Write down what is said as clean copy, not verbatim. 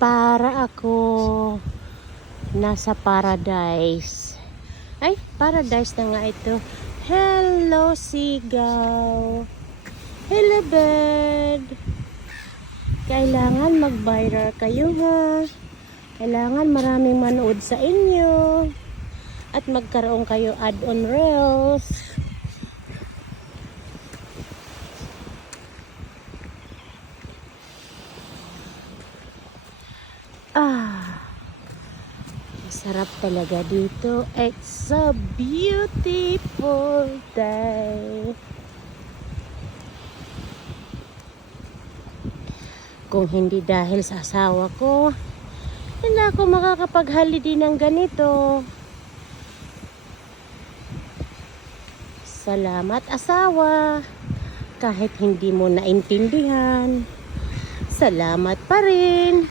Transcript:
Para ako nasa paradise. Ay, paradise na nga ito. Hello, sigaw. Hello, bird. Kailangan mag-viral kayo, ha? Kailangan maraming manood sa inyo. At magkaroon kayo add-on reels. Masarap talaga dito. It's a beautiful day. Kung hindi dahil sa asawa ko, hindi ako makakapag-holiday ng ganito. Salamat, asawa. Kahit hindi mo naintindihan, salamat pa rin.